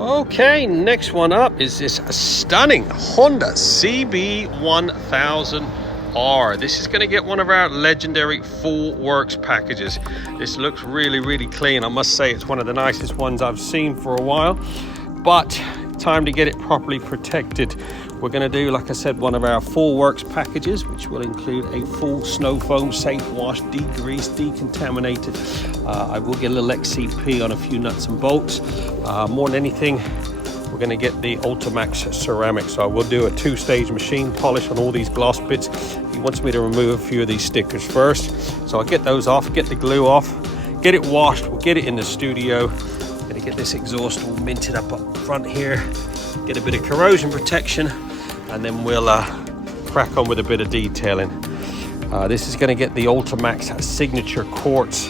Okay, next one up is this stunning Honda CB1000R. This is going to get one of our legendary full works packages. This looks really clean. I must say it's one of the nicest ones I've seen for a while, but time to get it properly protected. We're going to do, like I said, one of our full works packages, which will include a full snow foam, safe wash, degreased, decontaminated. I will get a little XCP on a few nuts and bolts. More than anything, we're going to get the Ultimaxx ceramic. So I will do a two-stage machine polish on all these gloss bits. He wants me to remove a few of these stickers first. So I'll get those off, get the glue off, get it washed, we'll get it in the studio. Going to get this exhaust all minted up front here, get a bit of corrosion protection, and then we'll crack on with a bit of detailing. This is going to get the Ultimaxx Signature quartz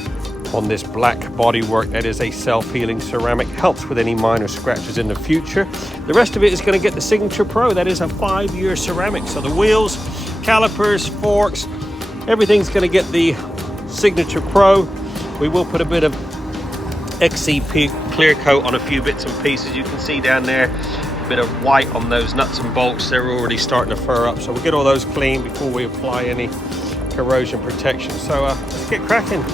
on this black bodywork. That is a self-healing ceramic, helps with any minor scratches in the future. The rest of it is going to get the Signature Pro. That is a 5-year ceramic. So the wheels, calipers, forks, everything's going to get the Signature Pro. We will put a bit of XCP clear coat on a few bits and pieces. You can see down there a bit of white on those nuts and bolts. They're already starting to fur up, so we'll get all those clean before we apply any corrosion protection. So let's get cracking.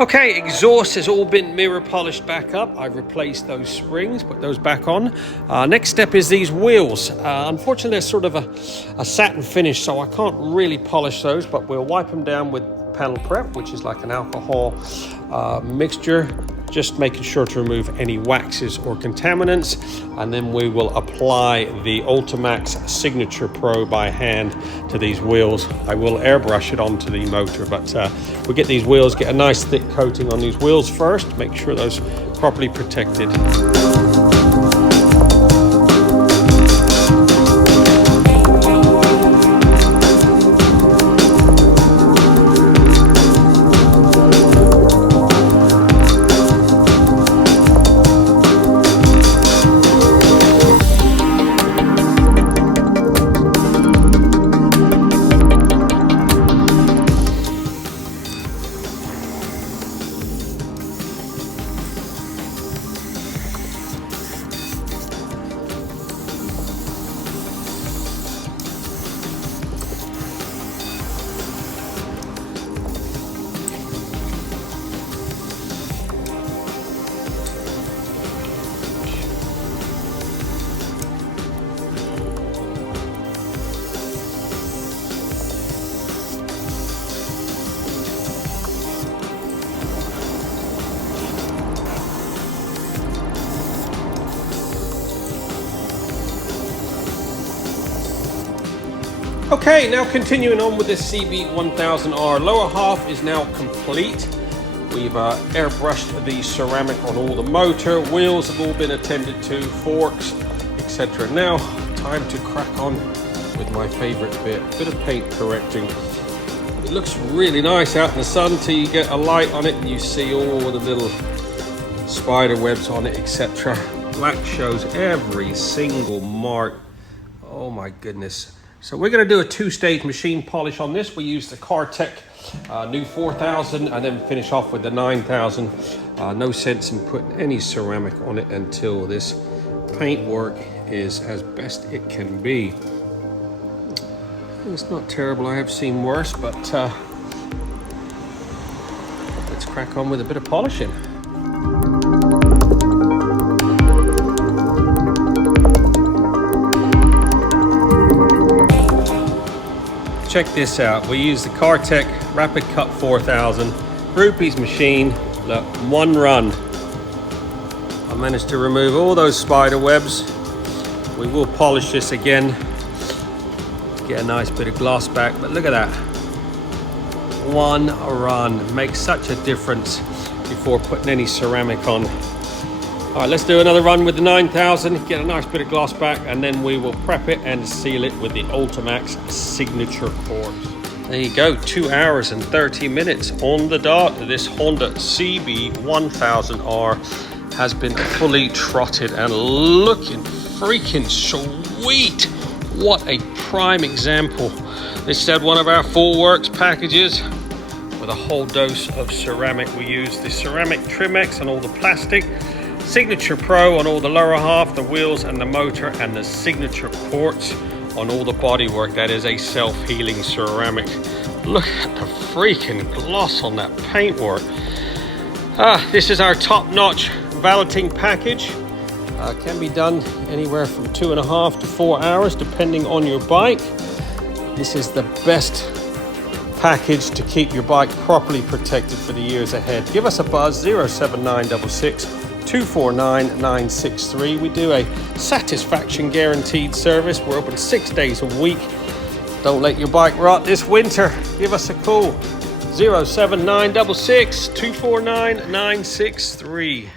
Okay, exhaust has all been mirror polished back up. I've replaced those springs, put those back on. Next step is these wheels. Unfortunately, they're sort of a satin finish, so I can't really polish those, but we'll wipe them down with panel prep, which is like an alcohol mixture, just making sure to remove any waxes or contaminants. And then we will apply the Ultimaxx Signature Pro by hand to these wheels. I will airbrush it onto the motor, but we'll get these wheels, get a nice thick coating on these wheels first, make sure those properly protected. Okay, now continuing on with this CB1000R. Lower half is now complete. We've airbrushed the ceramic on all the motor. Wheels have all been attended to, forks, etc. Now, time to crack on with my favorite bit of paint correcting. It looks really nice out in the sun till you get a light on it and you see all the little spider webs on it, etc. Black shows every single mark. Oh my goodness. So we're going to do a two-stage machine polish on this. We use the Cartec new 4000 and then finish off with the 9000. No sense in putting any ceramic on it until this paint work is as best it can be. It's not terrible. I have seen worse, but let's crack on with a bit of polishing. Check this out. We use the Cartec Rapid Cut 4000 Groupies machine. Look, one run I managed to remove all those spider webs. We will polish this again, get a nice bit of gloss back, but look at that. One run makes such a difference before putting any ceramic on. All right, let's do another run with the 9000, get a nice bit of gloss back, and then we will prep it and seal it with the Ultimaxx Signature quartz. There you go, 2 hours and 30 minutes on the dot. This Honda CB1000R has been fully trotted and looking freaking sweet. What a prime example. This is one of our full works packages with a whole dose of ceramic. We use the ceramic Trimex on all the plastic, Signature Pro on all the lower half, the wheels and the motor, and the Signature quartz on all the bodywork. That is a self-healing ceramic. Look at the freaking gloss on that paintwork. This is our top-notch valeting package. Can be done anywhere from 2.5 to 4 hours depending on your bike. This is the best package to keep your bike properly protected for the years ahead. Give us a buzz, 07966 249 963. We do a satisfaction guaranteed service. We're open 6 days a week. Don't let your bike rot this winter. Give us a call, 07966 249 963.